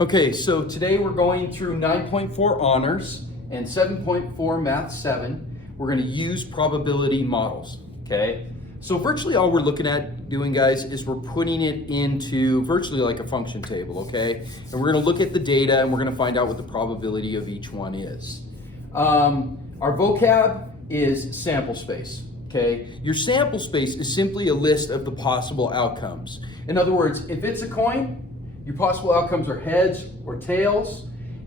Okay, so today we're going through 9.4 honors and 7.4 math 7. We're going to use probability models, okay? So virtually all we're looking at doing, guys, is we're putting it into virtually like a function table, okay? And we're going to look at the data and we're going to find out what the probability of each one is. Our vocab is sample space, okay? Your sample space is simply a list of the possible outcomes. In other words, if it's a coin, your possible outcomes are heads or tails,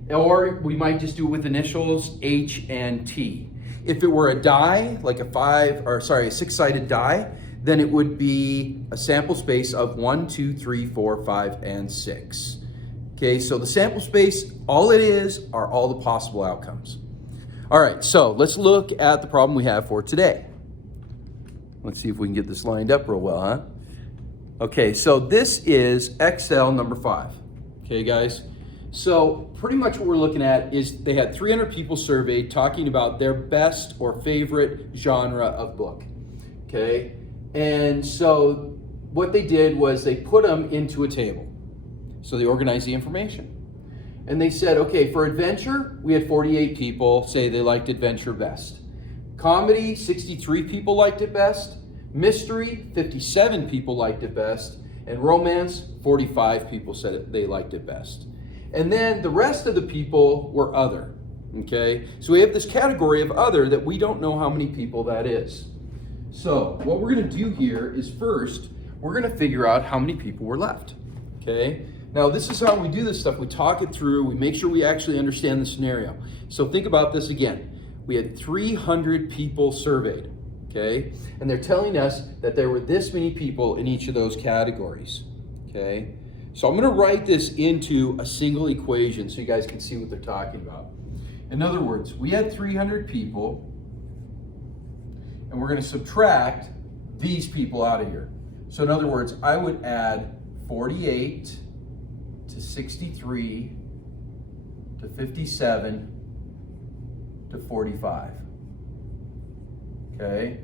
or we might just do it with initials H and T. If it were a die, like a six-sided die, then it would be a sample space of 1, 2, 3, 4, 5, and 6. Okay, so the sample space, all it is are all the possible outcomes. All right, so let's look at the problem we have for today. Let's see if we can get this lined up real well, huh? Okay, so this is Excel number 5. Okay, guys? So pretty much what we're looking at is they had 300 people surveyed talking about their best or favorite genre of book. Okay? And so what they did was they put them into a table. So they organized the information. And they said, okay, for adventure, we had 48 people say they liked adventure best. Comedy, 63 people liked it best. Mystery, 57 people liked it best, and romance, 45 people said they liked it best. And then the rest of the people were other, okay? So we have this category of other that we don't know how many people that is. So what we're gonna do here is first, we're gonna figure out how many people were left, okay? Now this is how we do this stuff. We talk it through, we make sure we actually understand the scenario. So think about this again. We had 300 people surveyed. Okay, and they're telling us that there were this many people in each of those categories. Okay, so I'm going to write this into a single equation so you guys can see what they're talking about. In other words, we had 300 people, and we're going to subtract these people out of here. So in other words, I would add 48 to 63 to 57 to 45. Okay,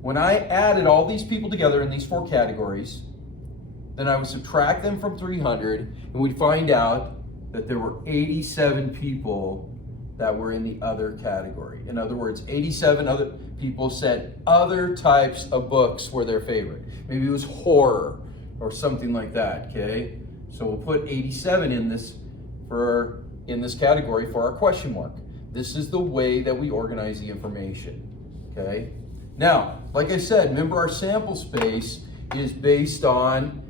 when I added all these people together in these 4 categories, then I would subtract them from 300, and we'd find out that there were 87 people that were in the other category. In other words, 87 other people said other types of books were their favorite. Maybe it was horror or something like that, okay? So we'll put 87 in this category for our question mark. This is the way that we organize the information. Okay. Now, like I said, remember our sample space is based on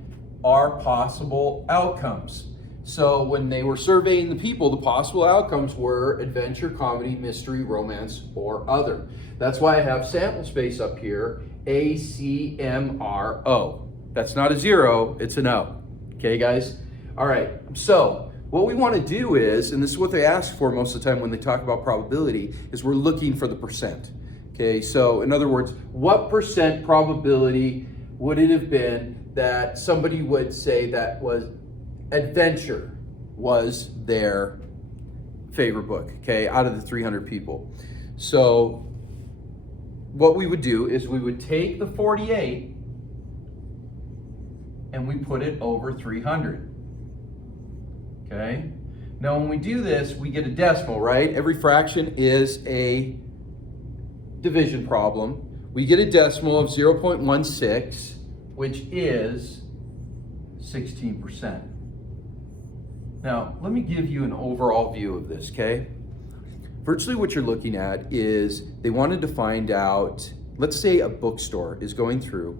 our possible outcomes. So when they were surveying the people, the possible outcomes were adventure, comedy, mystery, romance, or other. That's why I have sample space up here, ACMRO. That's not a 0, it's an O. Okay, guys? All right, so what we want to do is, and this is what they ask for most of the time when they talk about probability, is we're looking for the percent. Okay, so in other words, what percent probability would it have been that somebody would say that was adventure was their favorite book, okay, out of the 300 people? So what we would do is we would take the 48 and we put it over 300, okay? Now when we do this, we get a decimal, right? Every fraction is a division problem. We get a decimal of 0.16, which is 16%. Now, let me give you an overall view of this, okay? Virtually what you're looking at is they wanted to find out, let's say a bookstore is going through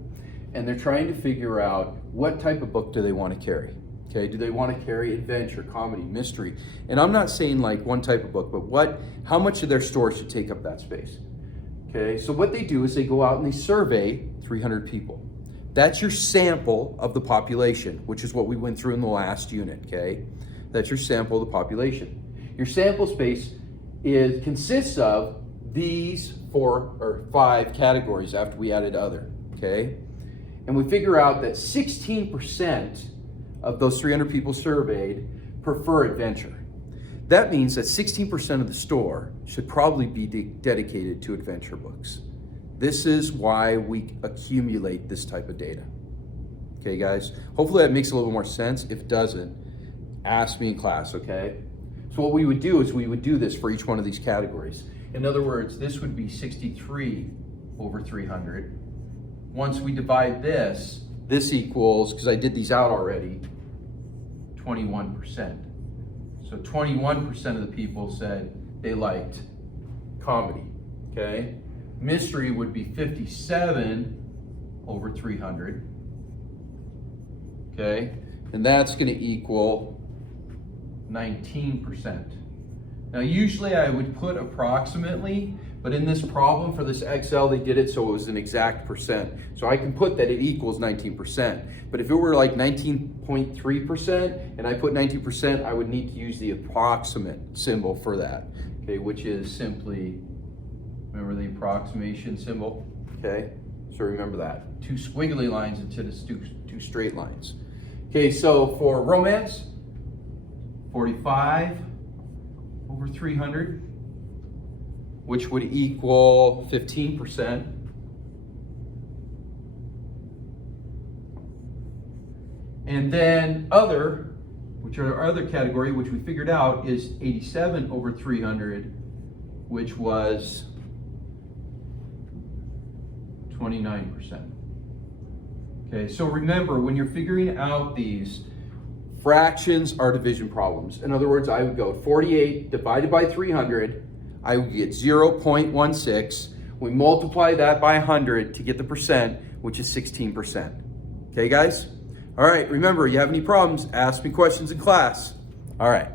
and they're trying to figure out what type of book do they want to carry. Okay, do they want to carry adventure, comedy, mystery? And I'm not saying like one type of book, but how much of their store should take up that space? Okay, so what they do is they go out and they survey 300 people. That's your sample of the population, which is what we went through in the last unit, okay? That's your sample of the population. Your sample space consists of these 4 or 5 categories after we added other, okay? And we figure out that 16% of those 300 people surveyed prefer adventure. That means that 16% of the store should probably be dedicated to adventure books. This is why we accumulate this type of data. Okay, guys? Hopefully that makes a little more sense. If it doesn't, ask me in class, okay? So what we would do is we would do this for each one of these categories. In other words, this would be 63 over 300. Once we divide this equals, because I did these out already, 21%. So 21% of the people said they liked comedy, okay? Mystery would be 57 over 300, okay? And that's gonna equal 19%. Now usually I would put approximately, but in this problem for this XL, they did it so it was an exact percent. So I can put that it equals 19%. But if it were like 19.3% and I put 19%, I would need to use the approximate symbol for that, okay, which is simply, remember the approximation symbol, okay? So remember that. 2 squiggly lines instead of 2 straight lines. Okay, so for romance, 45 over 300, which would equal 15%. And then other, which are our other category, which we figured out is 87 over 300, which was 29%. Okay, so remember, when you're figuring out these, fractions are division problems. In other words, I would go 48 divided by 300, I would get 0.16. We multiply that by 100 to get the percent, which is 16%. Okay, guys? All right, remember, you have any problems, ask me questions in class. All right.